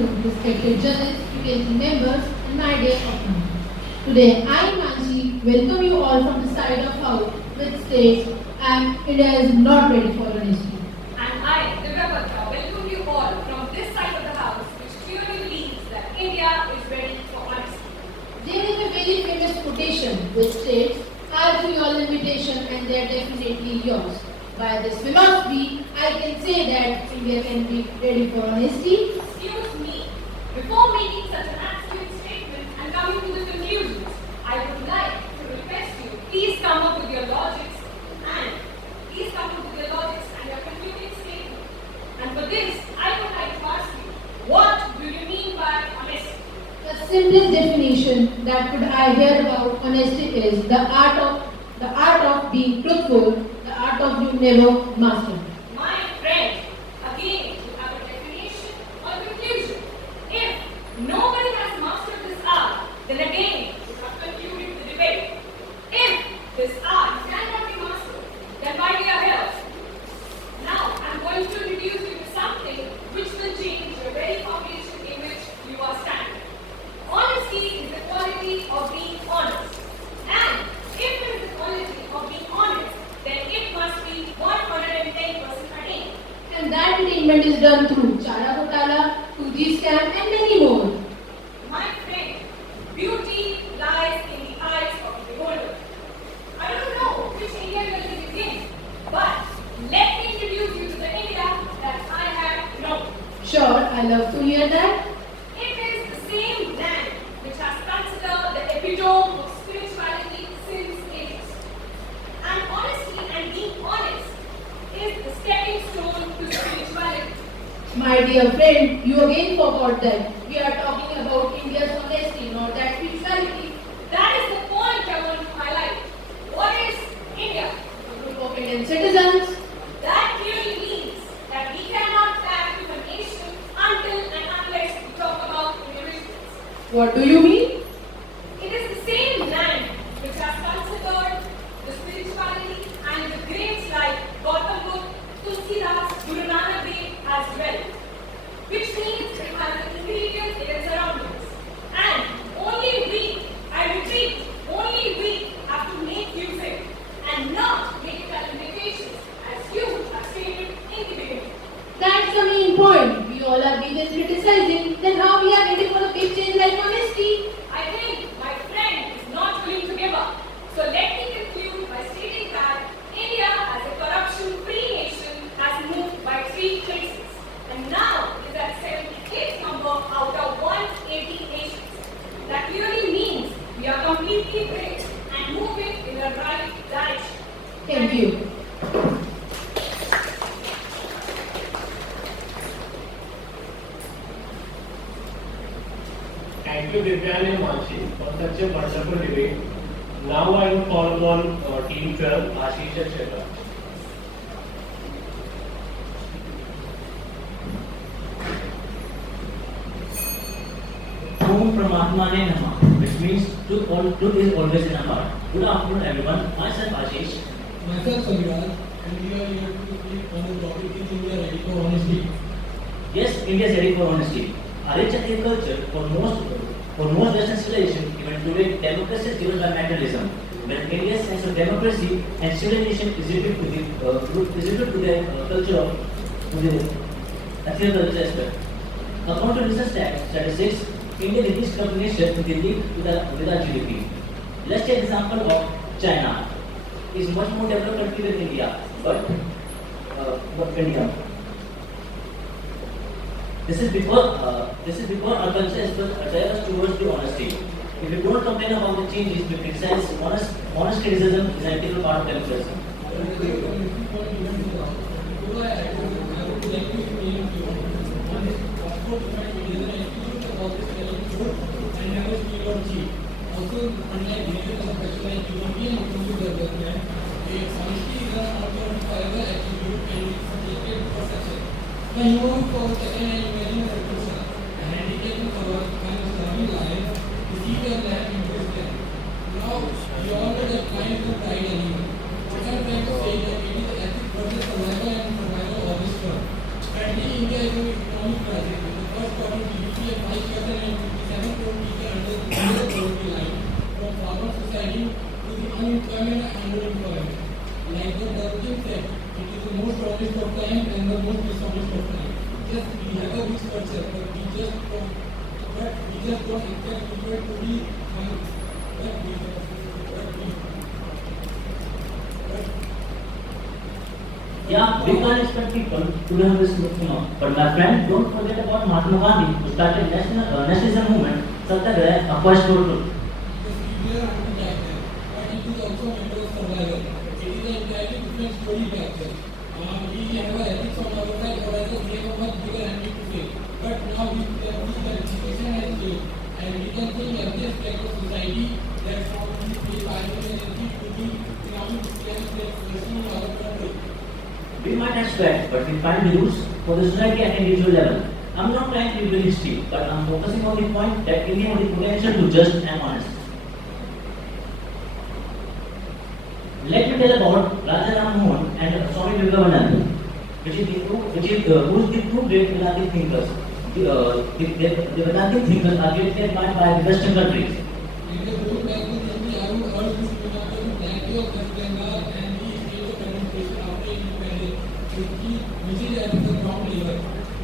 afternoon, respected journalists, faculty members, and my dear audience. Today, I, Manji, welcome you all from the side of house which states, India is not ready for honesty. And I, welcome you all from this side of the house, which clearly believes that India is ready for honesty. There is a very famous quotation which states, I'll do your invitation and they are definitely yours. By this philosophy, I can say that India can be ready for honesty. Excuse me, before making such an absolute statement and coming to the conclusions, I would like to request you, please come up with your logics and your concluding statement. And for this, I would like to ask you, what do you mean by honesty? The simplest definition that could I hear about honesty is the art of being truthful, the art of you never mastered. My friend, again, you have a definition or conclusion. If nobody has mastered this art, then again, you have concluded the debate. If this art cannot be mastered, then why we are here? Now, I'm going to introduce you to something which will change the very foundation in which you are standing. Honesty is the quality of being honest. And if it is the quality of being honest, then it must be 110% attained. And that attainment is done through Chada Ghotala, 2G scam and many more. My friend, beauty lies in the eyes of the beholder. I don't know which India you will begin, but let me introduce you to the India that I have known. Sure, I love to hear that. It is the same land which has considered the epitome of spirituality since ages. And honesty and being honest is the stepping stone to spirituality. My dear friend, you again forgot that. We are talking about India's honesty, not that spirituality. That is the point I want to highlight. What is India? A group of Indian citizens. That clearly means that we cannot act to a nation until and unless we talk about individuals. What do you mean? It is the same land which has considered the spirituality and the greats like Gautam Buddha, Tulsidas, Guru Nanak Dev as well. Which means it has the ingredients in its surroundings. And only we, I repeat, only we have to make use of it and not make it as limitations as you have stated in the beginning. That's the main point. We all are being criticizing. Then how we are ready for a big change like honesty? I think my friend is not willing to give up. So let me conclude by stating that India as a corruption-free nation has moved by 3 places. And now is at 78th number out of 180 nations. That clearly means we are completely great and moving in the right direction. Thank you. Thank you, Divyan and Manshi, for such a wonderful debate. Now I will call upon Team 12, Ashish and Shweta. Om Paramatmane Namah, which means truth is always in our heart. Good afternoon, everyone. Myself Ashish. Myself Saviraj, and we are here to speak on the topic is India ready for honesty. Yes, India is ready for honesty. Our rich agriculture for most Western civilization, even today, democracy is given by materialism. When India's sense of democracy and civilization is rooted to the culture of the ethical culture aspect. According to research statistics, India is the least developed nation in the league with our GDP. Let's take example of China. It is much more developed country than India, but India. This is because our culture is drives towards the honesty. If we don't complain about the changes, we criticize. Honest criticism is an integral part of democracy. Also, unlike nations of specialized European economic development, honesty is an outward attribute and is subjected for success. When you move for a second and imagine a person, a handicapped cover and a surviving life, you see their life in distance. Now, we all know that crime is a pride animal. What I'm trying to say is that it is the ethics versus survival and survival of this world. Currently, India is in economic crisis with the first problem GDP unemployment and underemployment. Like the Darwin said, it is the most honest of time and the most dishonest of time. Yes, we have a rich culture, but we just don't expect people to be Yeah, we can't expect people to have this, But my friend, don't forget about Mahatma Gandhi, who started nationalism movement, Satyagraha, a first for truth. because we are like that. But it is also a matter of survival. It is an entirely different story back then. We have a ethics on our side, or rather we have a much bigger handle to face. But now we can see that education has changed, and we can think every aspect of society that from the environment and energy to the economic strength that we see in our country. We might expect, but we find the rules for the society at individual level. I'm not trying to be history, but I'm focusing on the point that India has the potential to just and honest. Let me tell about Raja Ram Mohan and Swami Vivekananda, who is the two great Vedantic thinkers. The Vedantic thinkers are greatly admired by the Western countries. In the group back in India, I would urge you to remember the plenty of West Bengal and the state of administration after independence, which is at the ground level.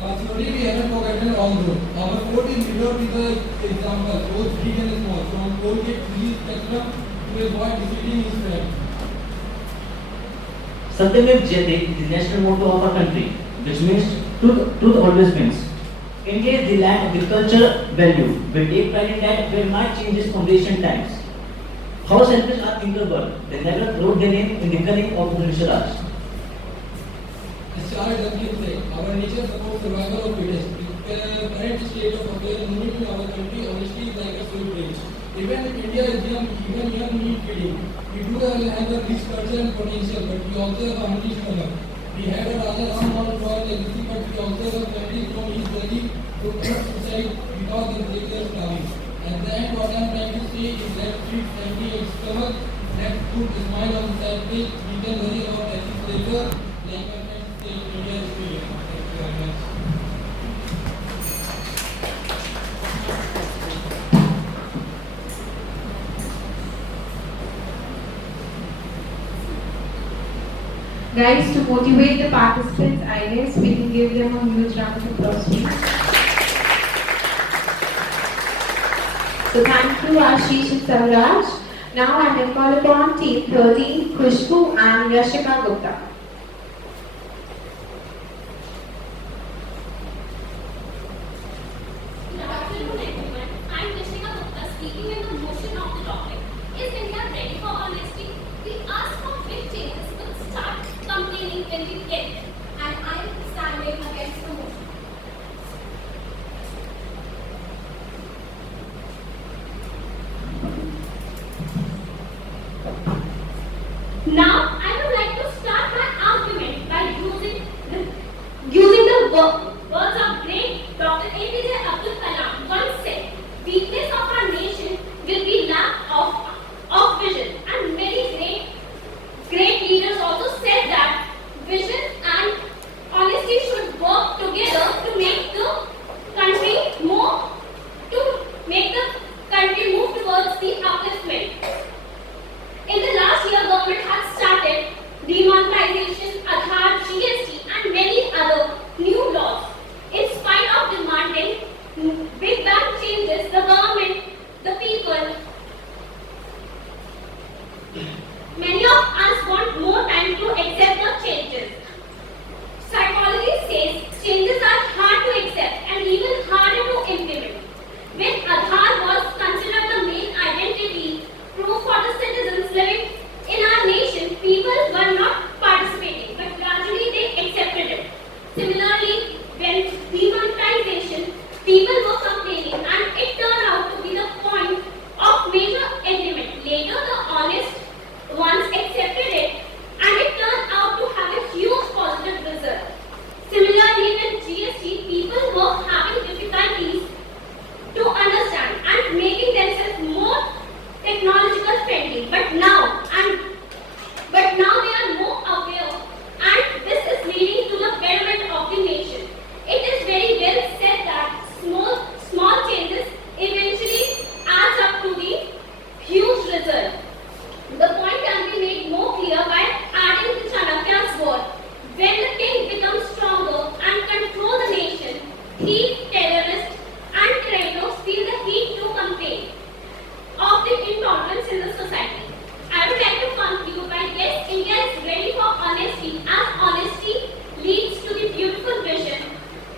Slowly we haven't forgotten all those. Our fort is mirrored with the example, both big and small, from Colgate to his spectrum to a boy defeating his friend. Satyamev Jayate is the national motto of our country, which means truth always wins. India is the land of the culture value. We take pride in that we might changes from recent times. How selfish our thinkers were, they never wrote their name in the cunning of the Risharas. As Charles Darwin said, our nature supports survival of fittest. In the current state of affairs moving in our country, honesty is like a sweet range. Even if India is young, even young need feeding. We do have a rich culture and potential, but we also have a hungry stomach. We have a rather unmoral royal legacy, but we also have families from East Delhi who cannot suicide because they break their starving. At the end, what I am trying to say is that treat empty your stomach, that put a smile on the side face, we can worry about ethics later, like my friend say, India is free. Thank you very much. Guys, to motivate the participants, I guess we can give them a huge round of applause, please. So thank you, Ashish and Savraj. Now I will call upon Team 13, Khushbu and Yashika Gupta. Good afternoon, everyone. I am Yashika Gupta speaking in the motion of the topic. Is India ready for honesty? We ask for big changes but start complaining when we get them. And I am standing against the motion. Now, I would like to start my argument by using the words of great Dr. CPJ once said, weakness of our nation will be lack of vision. And many great leaders also said that vision and honesty should work together to make the country move towards the upliftment. In the last year, government has started demonetization, Aadhaar, GST and many other new laws. In spite of demanding big bang changes, the government, the people, many of us want more time to accept the changes. Psychology says changes are hard to accept and even harder to implement. When Aadhaar was considered the main identity proof for the citizens living in our nation, people were not participating, but gradually they accepted it. Similarly, when demonetization, people were complaining and it turned out to be the point of major agreement. Later, the honest ones accepted it and it turned out to have a huge positive result. Similarly, with GST, people were having difficulties to understand and making themselves more technological friendly. But now they are more aware and this is leading to the betterment of the nation. It is very well said that small chief terrorists and traitors feel the heat to complain of the intolerance in the society. I would like to conclude by yes, India is ready for honesty, as honesty leads to the beautiful vision,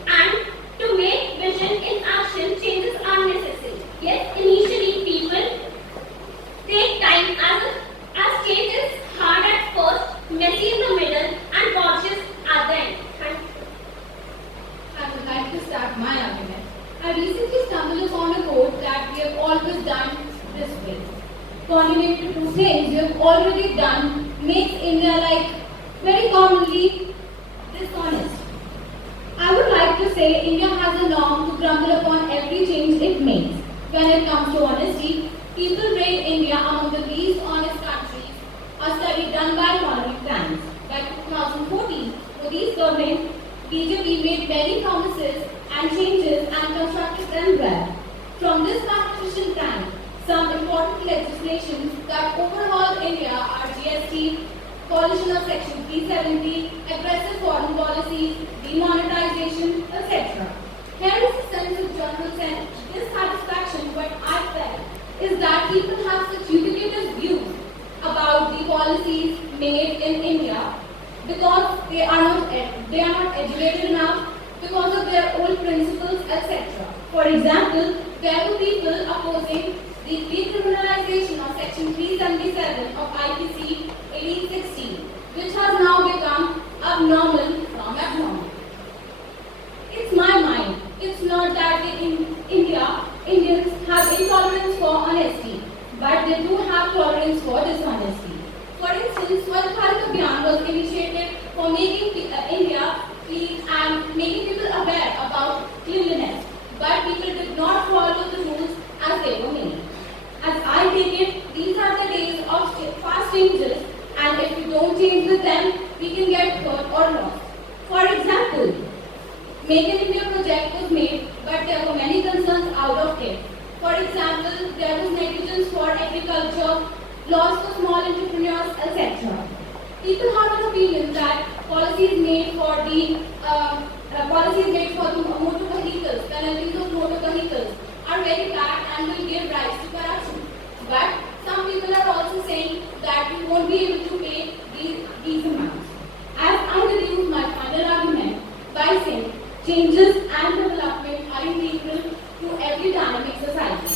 and to make vision in action, changes are necessary. Yes, initially people take time as change is hard at first, messy in the middle, and gorgeous at the end. Thank you. I would like to start my argument. I recently stumbled upon a quote that we have always done this way. Continuing to do things we have already done makes India very commonly dishonest. I would like to say India has a norm to grumble upon every change it makes. When it comes to honesty, people rate India among the least honest countries, a study done by Economic Times. By 2014, Modi's government, BJP made many promises and changes and constructed them well. From this competition time, some important legislations that overhaul India are GST, abolition of Section 370, aggressive foreign policies, demonetization, etc. Here is a sense of general dissatisfaction. What I felt is that people have such ubiquitous views about the policies made in India because they are not educated enough, because of their old principles, etc. For example, there were people opposing the decriminalization of Section 377 of IPC 1816, which has now become abnormal from abnormal. It's my mind. It's not that Indians have intolerance for honesty, but they do have tolerance for dishonesty. For instance, Swachh Bharat Abhiyan was initiated for making India clean and making people aware about cleanliness, but people did not follow the rules as they were made. As I take it, these are the days of fast changes, and if we don't change with them, we can get hurt or lost. For example, Make in India project was made, but there were many concerns out of it. For example, there was negligence for agriculture, loss for small entrepreneurs, etc. People have an opinion that policies made for the motor vehicles, penalties of motor vehicles, are very bad and will give rise to corruption. But some people are also saying that we won't be able to pay these amounts. As I reduce my final argument by saying changes and development are integral to every dynamic society,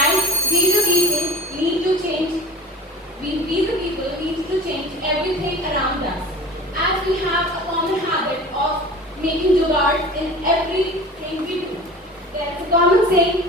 and we the people need to change. We the people need to change everything around us, as we have a common habit of making jugaad in everything we do. There is a common saying